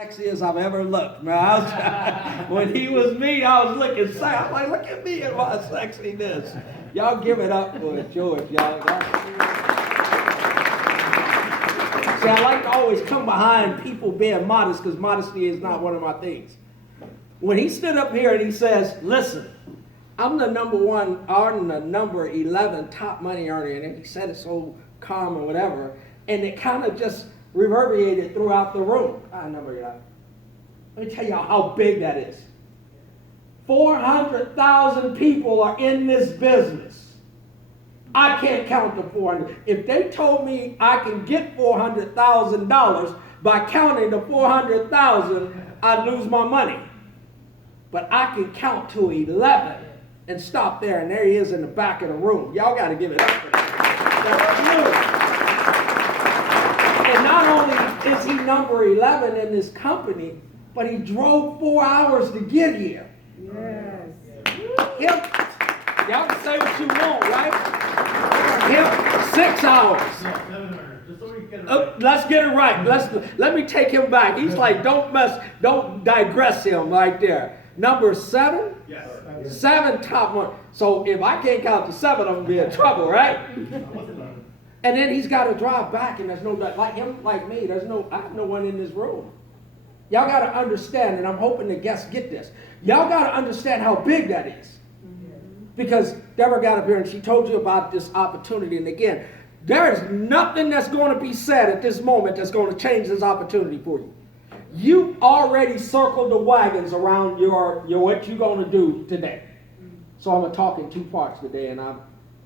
Sexiest I've ever looked, man. When he was me, I was looking sexy. I'm like, look at me and my sexiness. Y'all give it up for George, y'all. See, I like to always come behind people being modest because modesty is not one of my things. When he stood up here and he says, listen, I'm the number one, or the number 11 top money earner, and he said it so calm or whatever, and it kind of just reverberated throughout the room. Number 11. Let me tell y'all how big that is. 400,000 people are in this business. I can't count the 400. If they told me I can get $400,000 by counting the 400,000, I'd lose my money. But I can count to 11 and stop there, and there he is in the back of the room. Y'all got to give it up for that. And not only is he number 11 in this company, but he drove 4 hours to get here. Yes. Y'all can say what you want, right? Him, 6 hours. Let's get it right. Let me take him back. He's like, don't digress him right there. Number 7? Yes. 7 top one. So if I can't count to 7, I'm gonna be in trouble, right? And then he's got to drive back, and there's no, like him, like me, I have no one in this room. Y'all got to understand, and I'm hoping the guests get this. Y'all got to understand how big that is. Because Deborah got up here and she told you about this opportunity. And again, there is nothing that's going to be said at this moment that's going to change this opportunity for you. You already circled the wagons around your what you're going to do today. So I'm going to talk in 2 parts today, and I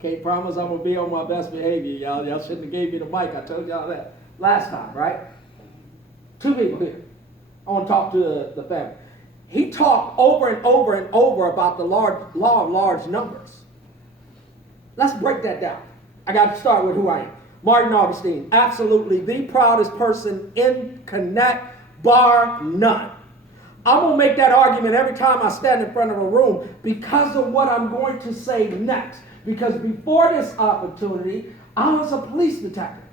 can't promise I'm going to be on my best behavior, y'all. Y'all shouldn't have gave me the mic. I told y'all that last time, right? 2 people here. I want to talk to the family. He talked over and over and over about the law of large numbers. Let's break that down. I got to start with who I am. Martin Augustine, absolutely the proudest person in Connect, bar none. I'm going to make that argument every time I stand in front of a room because of what I'm going to say next. Because before this opportunity, I was a police detective.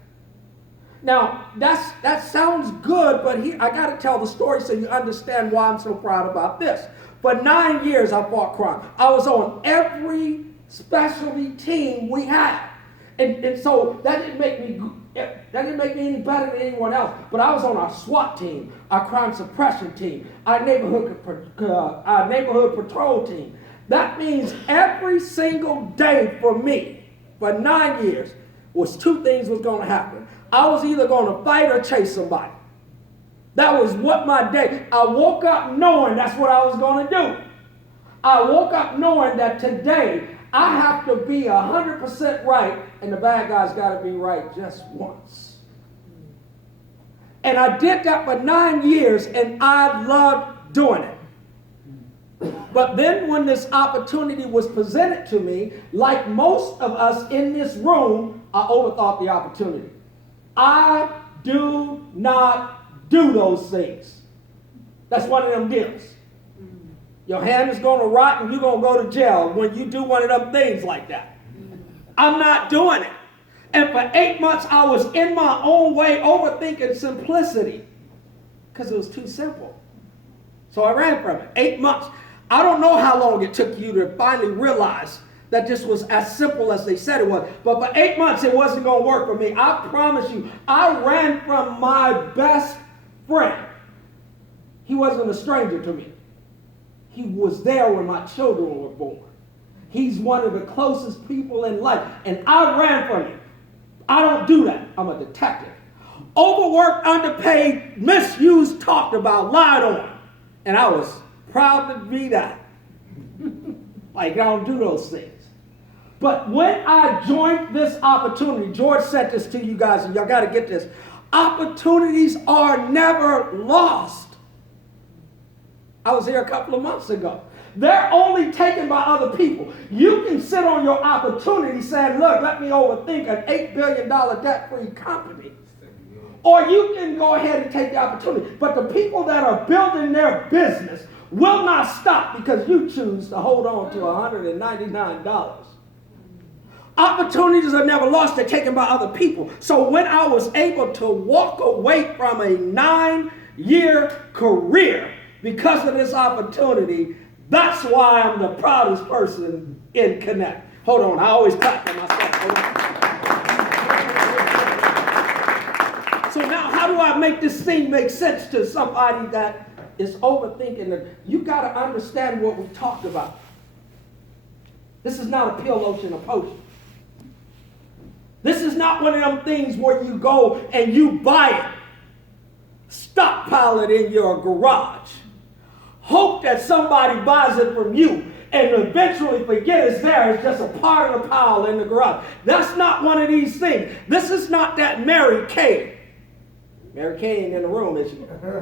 Now, that sounds good, but I got to tell the story so you understand why I'm so proud about this. For 9 years, I fought crime. I was on every specialty team we had. And so that didn't make me any better than anyone else. But I was on our SWAT team, our crime suppression team, our neighborhood patrol team. That means every single day for me, for 9 years, was 2 things was going to happen. I was either going to fight or chase somebody. That was what my day. I woke up knowing that's what I was going to do. I woke up knowing that today I have to be 100% right, and the bad guy's got to be right just once. And I did that for 9 years, and I loved doing it. But then when this opportunity was presented to me, like most of us in this room, I overthought the opportunity. I do not do those things. That's one of them deals. Your hand is going to rot and you're going to go to jail when you do one of them things like that. I'm not doing it. And for 8 months, I was in my own way overthinking simplicity because it was too simple. So I ran from it. 8 months. I don't know how long it took you to finally realize that this was as simple as they said it was. But for 8 months, it wasn't going to work for me. I promise you, I ran from my best friend. He wasn't a stranger to me. He was there when my children were born. He's one of the closest people in life. And I ran from him. I don't do that. I'm a detective. Overworked, underpaid, misused, talked about, lied on. And I was proud to be that. Like, I don't do those things. But when I joined this opportunity, George said this to you guys, and y'all got to get this. Opportunities are never lost. I was here a couple of months ago. They're only taken by other people. You can sit on your opportunity saying, look, let me overthink an $8 billion debt-free company. Or you can go ahead and take the opportunity. But the people that are building their business will not stop because you choose to hold on to $199. Opportunities are never lost. They're taken by other people. So when I was able to walk away from a 9 5-year career because of this opportunity. That's why I'm the proudest person in Connect. Hold on, I always clap for myself. Hold on. So now how do I make this thing make sense to somebody that is overthinking it? You got to understand what we talked about. This is not a pill, lotion, or potion. This is not one of them things where you go and you buy it, stockpile it in your garage, hope that somebody buys it from you, and eventually forget it's there. It's just a part of the pile in the garage. That's not one of these things. This is not that Mary Kay. Mary Kay ain't in the room, is she?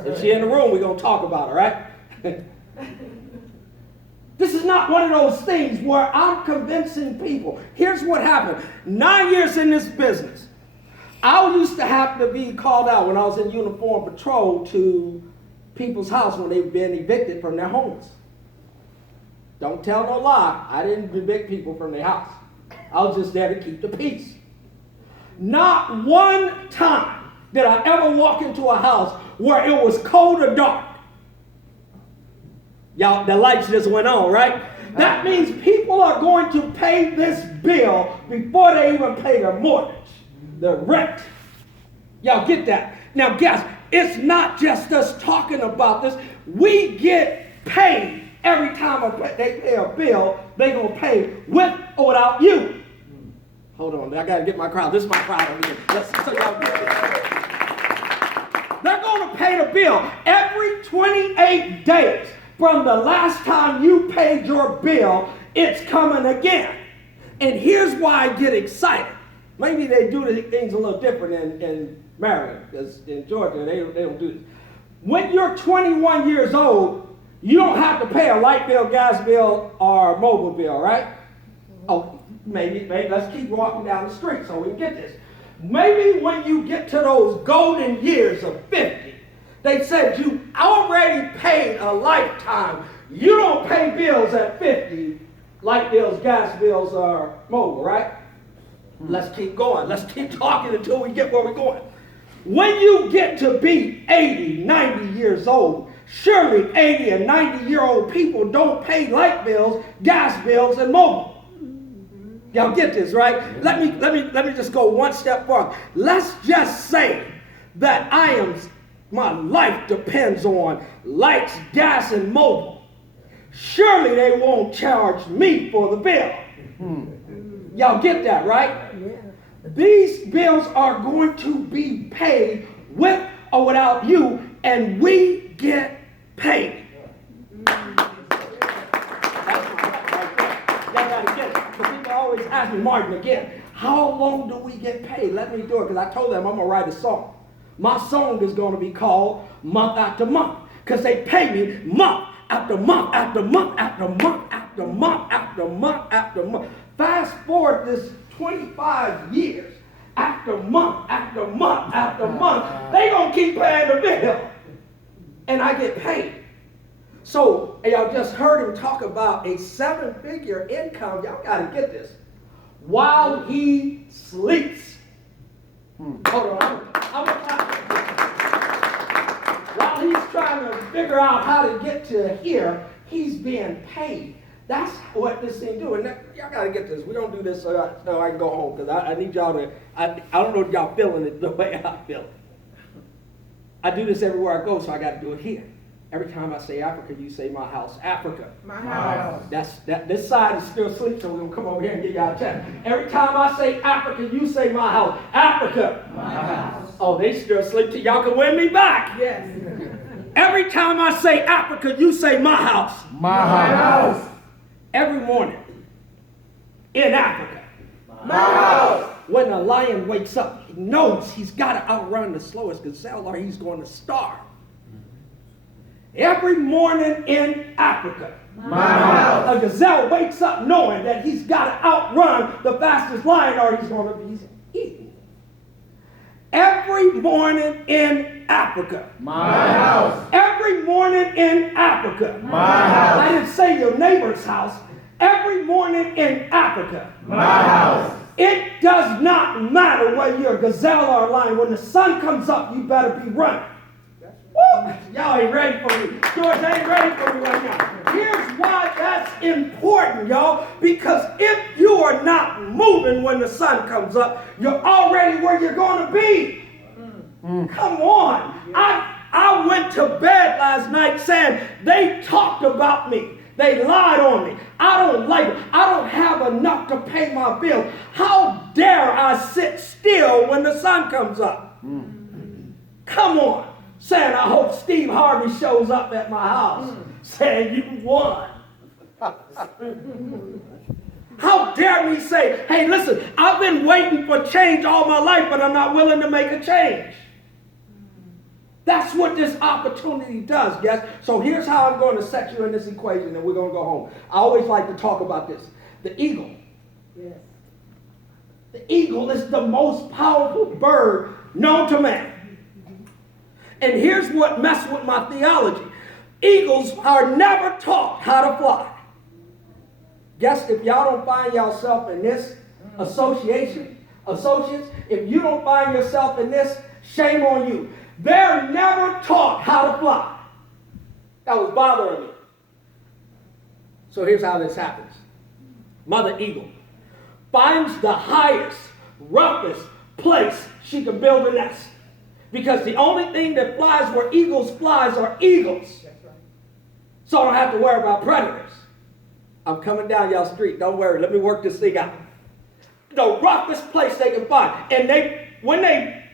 If she in the room, we're going to talk about her, right? This is not one of those things where I'm convincing people. Here's what happened. 9 years in this business, I used to have to be called out when I was in uniform patrol to people's house when they've been evicted from their homes. Don't tell no lie. I didn't evict people from their house. I was just there to keep the peace. Not one time did I ever walk into a house where it was cold or dark. Y'all, the lights just went on, right? That means people are going to pay this bill before they even pay their mortgage, their rent. Y'all get that? Now guess, it's not just us talking about this. We get paid every time they pay a bill. They're going to pay with or without you. Hold on, I got to get my crowd. This is my crowd over here. So y'all get this. They're going to pay the bill every 28 days. From the last time you paid your bill, it's coming again. And here's why I get excited. Maybe they do things a little different in Maryland, because in Georgia, they don't do this. When you're 21 years old, you don't have to pay a light bill, gas bill, or mobile bill, right? Oh, maybe let's keep walking down the street so we can get this. Maybe when you get to those golden years of 50, they said you already paid a lifetime. You don't pay bills at 50, light bills, gas bills, or mobile, right? Let's keep going. Let's keep talking until we get where we're going. When you get to be 80, 90 years old, surely 80 and 90-year-old people don't pay light bills, gas bills, and mobile. Y'all get this, right? Let me just go one step further. Let's just say that my life depends on lights, gas, and mobile. Surely they won't charge me for the bill. Y'all get that, right? Yeah. These bills are going to be paid with or without you, and we get paid. That's right there. Y'all gotta get it. Because people always ask me, Martin, again, how long do we get paid? Let me do it, because I told them I'm gonna write a song. My song is going to be called Month After Month, because they pay me month after month after month after month after month after month after month. Fast forward this 25 years, after month after month after month, they going to keep paying the bill. And I get paid. So y'all just heard him talk about a 7-figure income. Y'all got to get this. While he sleeps. Hold on. While he's trying to figure out how to get to here, he's being paid. That's what this thing do. And y'all got to get this. We don't do this so I can go home, because I need y'all to, I don't know if y'all feeling it the way I feel it. I do this everywhere I go, so I got to do it here. Every time I say Africa, you say my house. Africa. My house. This side is still asleep, so we're going to come over here and give y'all a check. Every time I say Africa, you say my house. Africa. My house. Oh, they still asleep too. Y'all can win me back. Yes. Every time I say Africa, you say my house. My house. Every morning in Africa. My house. When the lion wakes up, he knows he's got to outrun the slowest gazelle or he's going to starve. Every morning in Africa, a gazelle wakes up knowing that he's got to outrun the fastest lion or he's going to be eaten. Every morning in Africa. My house. Every morning in Africa. My house. I didn't say your neighbor's house. Every morning in Africa. My house. It does not matter whether you're a gazelle or a lion. When the sun comes up, you better be running. Y'all ain't ready for me. George ain't ready for me right now. Here's why that's important, y'all. Because if you are not moving when the sun comes up, you're already where you're going to be. Come on. I went to bed last night saying they talked about me. They lied on me. I don't like it. I don't have enough to pay my bill. How dare I sit still when the sun comes up? Come on. Saying I hope Steve Harvey shows up at my house. Saying you won. How dare me say, hey, listen, I've been waiting for change all my life, but I'm not willing to make a change. That's what this opportunity does, guys. So here's how I'm going to set you in this equation, and we're going to go home. I always like to talk about this. The eagle. Yes. The eagle is the most powerful bird known to man. And here's what messed with my theology. Eagles are never taught how to fly. Guess if y'all don't find yourself in this associates, if you don't find yourself in this, shame on you. They're never taught how to fly. That was bothering me. So here's how this happens. Mother eagle finds the highest, roughest place she can build a nest. Because the only thing that flies where eagles flies are eagles. So I don't have to worry about predators. I'm coming down y'all street. Don't worry. Let me work this thing out. The roughest place they can find. And when they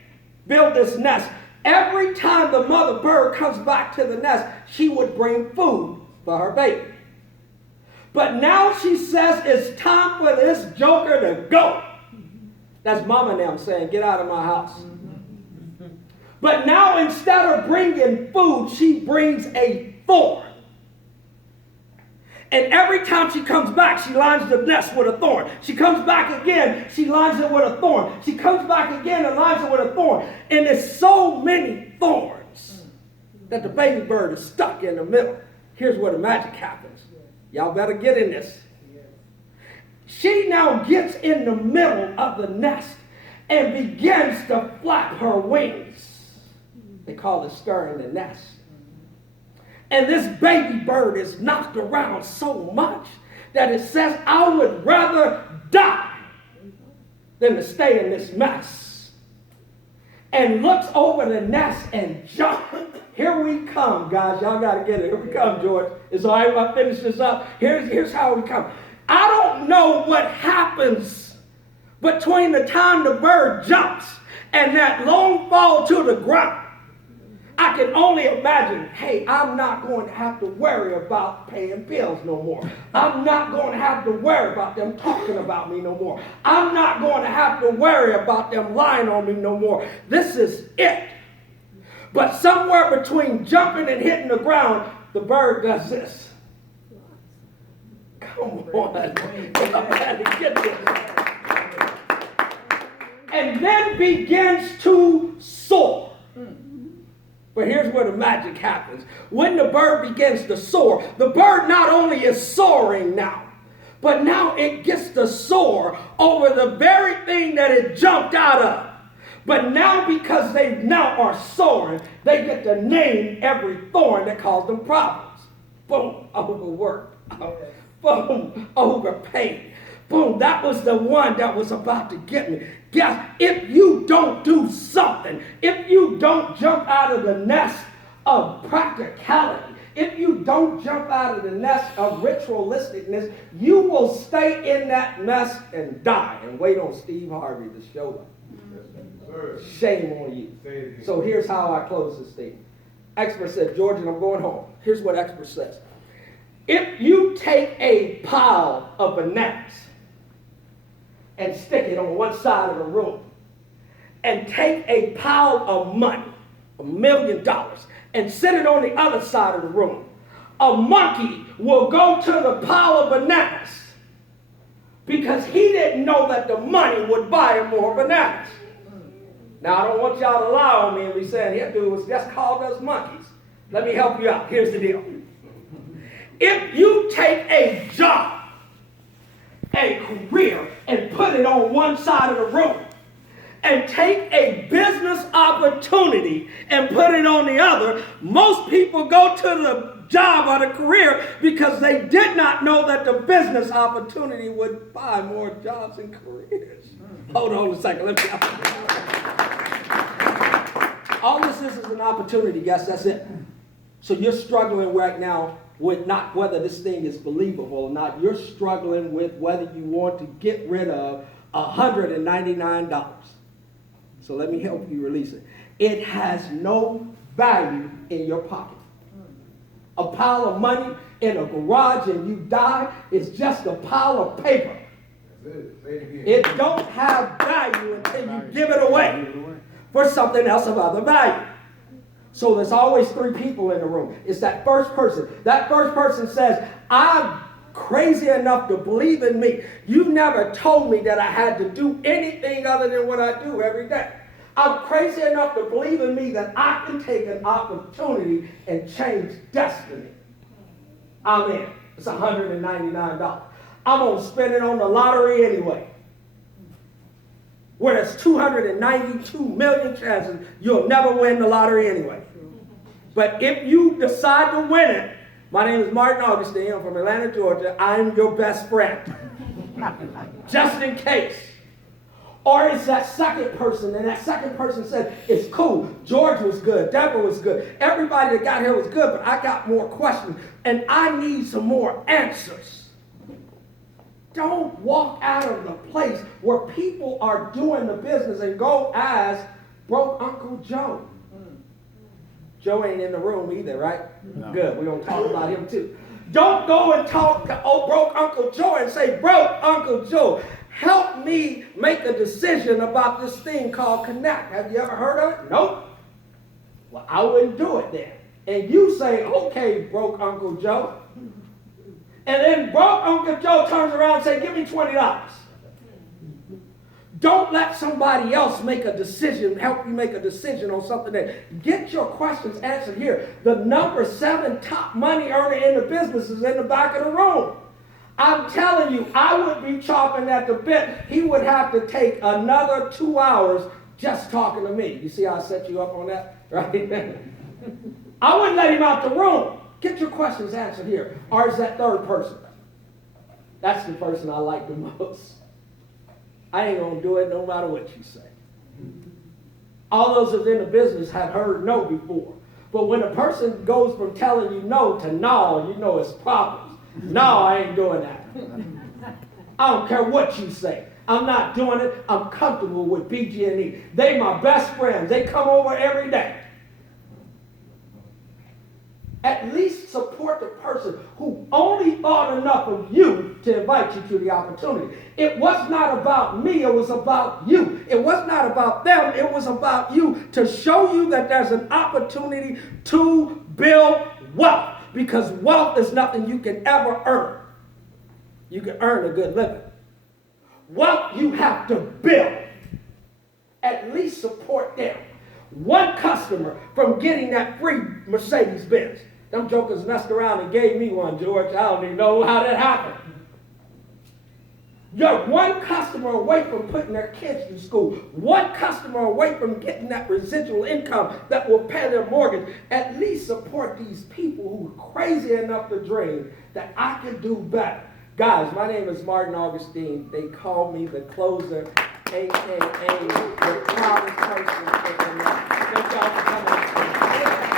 build this nest, every time the mother bird comes back to the nest, she would bring food for her baby. But now she says it's time for this joker to go. That's mama now saying, get out of my house. But now instead of bringing food, she brings a thorn. And every time she comes back, she lines the nest with a thorn. She comes back again, she lines it with a thorn. She comes back again and lines it with a thorn. And there's so many thorns that the baby bird is stuck in the middle. Here's where the magic happens. Y'all better get in this. She now gets in the middle of the nest and begins to flap her wings. They call it stirring the nest. And this baby bird is knocked around so much that it says, I would rather die than to stay in this mess. And looks over the nest and jumps. Here we come, guys. Y'all got to get it. Here we come, George. It's all right if I finish this up. Here's how we come. I don't know what happens between the time the bird jumps and that long fall to the ground. I can only imagine, hey, I'm not going to have to worry about paying bills no more. I'm not going to have to worry about them talking about me no more. I'm not going to have to worry about them lying on me no more. This is it. But somewhere between jumping and hitting the ground, the bird does this. Come on. Get this. And then begins to soar. But here's where the magic happens. When the bird begins to soar, the bird not only is soaring now, but now it gets to soar over the very thing that it jumped out of. But now because they now are soaring, they get to name every thorn that caused them problems. Boom, overworked. Boom, overpaid. Boom, that was the one that was about to get me. Guess, if you don't do something, if you don't jump out of the nest of practicality, if you don't jump out of the nest of ritualisticness, you will stay in that mess and die and wait on Steve Harvey to show up. Shame on you. So here's how I close this statement. Expert said, George, and I'm going home. Here's what expert says. If you take a pile of bananas and stick it on one side of the room, and take a pile of money, $1 million, and sit it on the other side of the room, a monkey will go to the pile of bananas because he didn't know that the money would buy him more bananas. Now, I don't want y'all to lie on me and be saying, that dude was just called us monkeys. Let me help you out. Here's the deal. If you take a job, a career, and put it on one side of the room, and take a business opportunity and put it on the other, most people go to the job or the career because they did not know that the business opportunity would buy more jobs and careers. Hold on a second. Let me. All this is an opportunity, guys. That's it. So you're struggling right now with not whether this thing is believable or not. You're struggling with whether you want to get rid of $199. So let me help you release it. It has no value in your pocket. A pile of money in a garage and you die is just a pile of paper. It don't have value until you give it away for something else of other value. So there's always three people in the room. It's that first person. That first person says, I'm crazy enough to believe in me. You never told me that I had to do anything other than what I do every day. I'm crazy enough to believe in me that I can take an opportunity and change destiny. I'm in. It's $199. I'm going to spend it on the lottery anyway. Where there's 292 million chances you'll never win the lottery anyway. But if you decide to win it, my name is Martin Augustine. I'm from Atlanta, Georgia. I'm your best friend. Just in case. Or it's that second person, and that second person said, it's cool. George was good. Deborah was good. Everybody that got here was good, but I got more questions, and I need some more answers. Don't walk out of the place where people are doing the business and go as broke Uncle Joe. Joe ain't in the room either, right? No. Good. We're going to talk about him too. Don't go and talk to broke Uncle Joe and say, broke Uncle Joe, help me make a decision about this thing called Connect. Have you ever heard of it? Nope. Well, I wouldn't do it then. And you say, okay, broke Uncle Joe. And then broke Uncle Joe turns around and says, give me $20. Don't let somebody else make a decision, help you make a decision on something that get your questions answered here. The number 7 top money earner in the business is in the back of the room. I'm telling you, I would be chopping at the bit. He would have to take another 2 hours just talking to me. You see how I set you up on that? Right? I wouldn't let him out the room. Get your questions answered here. Or is that third person? That's the person I like the most. I ain't going to do it no matter what you say. All those that's in the business have heard no before. But when a person goes from telling you no to no, you know it's problems. No, I ain't doing that. I don't care what you say. I'm not doing it. I'm comfortable with BG&E. They my best friends. They come over every day. At least support the person who only thought enough of you to invite you to the opportunity. It was not about me, it was about you. It was not about them, it was about you to show you that there's an opportunity to build wealth. Because wealth is nothing you can ever earn. You can earn a good living. Wealth you have to build. At least support them. One customer from getting that free Mercedes-Benz. Them jokers messed around and gave me one, George. I don't even know how that happened. You're one customer away from putting their kids to school. One customer away from getting that residual income that will pay their mortgage. At least support these people who are crazy enough to dream that I can do better. Guys, my name is Martin Augustine. They call me the closer, a.k.a. the proudest person in the life. Thank y'all for coming.